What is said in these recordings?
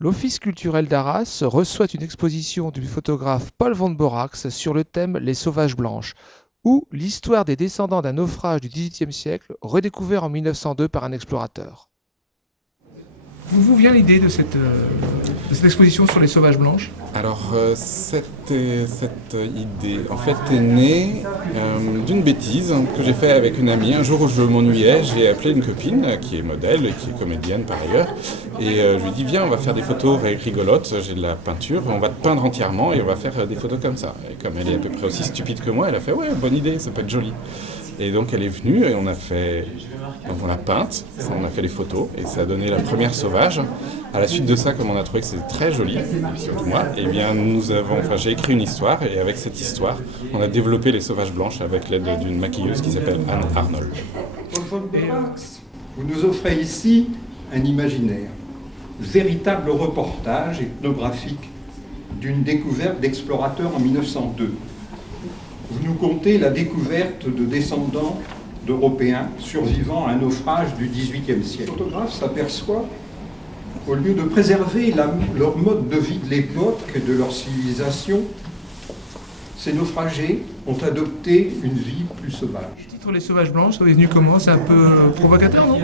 L'Office culturel d'Arras reçoit une exposition du photographe Paul Van Borax sur le thème Les Sauvages Blanches, ou l'histoire des descendants d'un naufrage du XVIIIe siècle redécouvert en 1902 par un explorateur. D'où vous vient l'idée de cette exposition sur les sauvages blanches? Alors, cette idée, en fait, est née d'une bêtise que j'ai fait avec une amie. Un jour où je m'ennuyais, j'ai appelé une copine qui est modèle et qui est comédienne par ailleurs. Et je lui ai dit, viens, on va faire des photos rigolotes, j'ai de la peinture, on va te peindre entièrement et on va faire des photos comme ça. Et comme elle est à peu près aussi stupide que moi, elle a fait, ouais, bonne idée, ça peut être joli. Et donc elle est venue et donc on l'a peinte, on a fait les photos et ça a donné la première sauvage. À la suite de ça, comme on a trouvé que c'était très joli, surtout moi, eh bien j'ai écrit une histoire et avec cette histoire, on a développé les sauvages blanches avec l'aide d'une maquilleuse qui s'appelle Anne Arnold. Vous nous offrez ici un imaginaire, véritable reportage ethnographique d'une découverte d'explorateurs en 1902. Vous nous contez la découverte de descendants d'Européens survivant à un naufrage du XVIIIe siècle. Le photographe s'aperçoit, au lieu de préserver leur mode de vie de l'époque et de leur civilisation, ces naufragés ont adopté une vie plus sauvage. Le titre Les Sauvages Blanches, ça est venu comment? C'est un peu provocateur, non?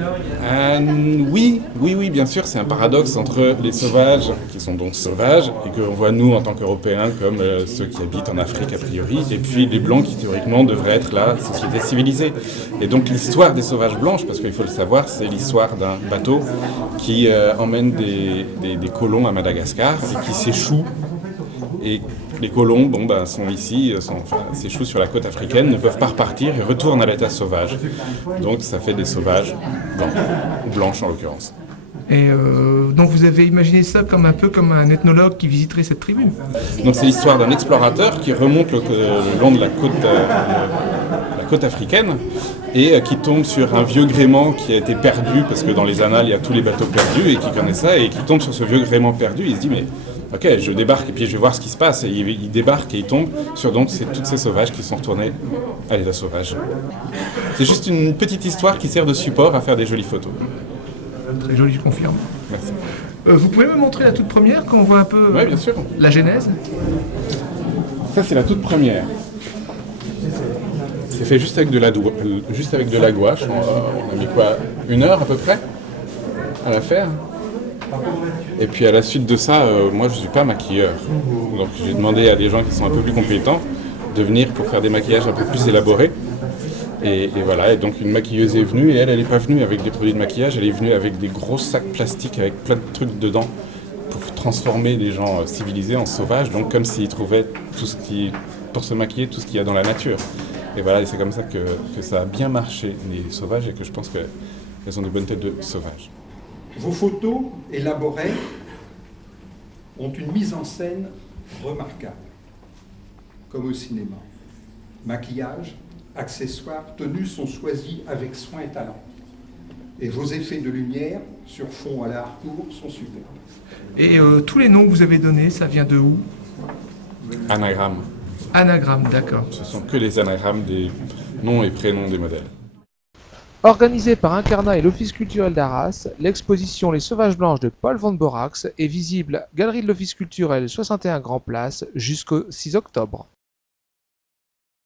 Oui, bien sûr, c'est un paradoxe entre les sauvages, qui sont donc sauvages, et qu'on voit nous en tant qu'Européens comme ceux qui habitent en Afrique a priori, et puis les Blancs qui théoriquement devraient être la société civilisée. Et donc l'histoire des sauvages blanches, parce qu'il faut le savoir, c'est l'histoire d'un bateau qui emmène des colons à Madagascar et qui s'échoue. Et les colons sont ici, s'échouent sur la côte africaine, ne peuvent pas repartir et retournent à l'état sauvage. Donc ça fait des sauvages blancs, ou blanches en l'occurrence. Et donc vous avez imaginé ça comme un peu comme un ethnologue qui visiterait cette tribu? Donc c'est l'histoire d'un explorateur qui remonte le long de la côte africaine et qui tombe sur un vieux gréement qui a été perdu, parce que dans les annales il y a tous les bateaux perdus et qui connaît ça, et qui tombe sur ce vieux gréement perdu. Il se dit mais ok, je débarque et puis je vais voir ce qui se passe. Et il débarque et il tombe sur toutes ces sauvages qui sont retournés à l'état sauvage. C'est juste une petite histoire qui sert de support à faire des jolies photos. Très joli, je confirme. Merci. Vous pouvez me montrer la toute première, quand on voit un peu Oui, bien sûr. la genèse? Ça, c'est la toute première. C'est fait juste avec de la gouache. On a mis quoi, 1 heure à peu près à la faire. Et puis à la suite de ça, moi je ne suis pas maquilleur. Donc j'ai demandé à des gens qui sont un peu plus compétents de venir pour faire des maquillages un peu plus élaborés. Et voilà, et donc une maquilleuse est venue, et elle n'est pas venue avec des produits de maquillage, elle est venue avec des gros sacs plastiques avec plein de trucs dedans pour transformer des gens civilisés en sauvages, donc comme s'ils trouvaient pour se maquiller, tout ce qu'il y a dans la nature. Et voilà, et c'est comme ça que ça a bien marché, les sauvages, et que je pense qu'elles ont des bonnes têtes de sauvages. Vos photos élaborées ont une mise en scène remarquable, comme au cinéma. Maquillage, accessoires, tenues sont choisis avec soin et talent. Et vos effets de lumière sur fond à la Harcourt sont superbes. Et tous les noms que vous avez donnés, ça vient de où? Anagramme. Anagramme, d'accord. Ce sont que les anagrammes des noms et prénoms des modèles. Organisée par Incarna et l'Office culturel d'Arras, l'exposition Les Sauvages Blanches de Paul Van Borax est visible Galerie de l'Office culturel 61 Grand Place jusqu'au 6 octobre.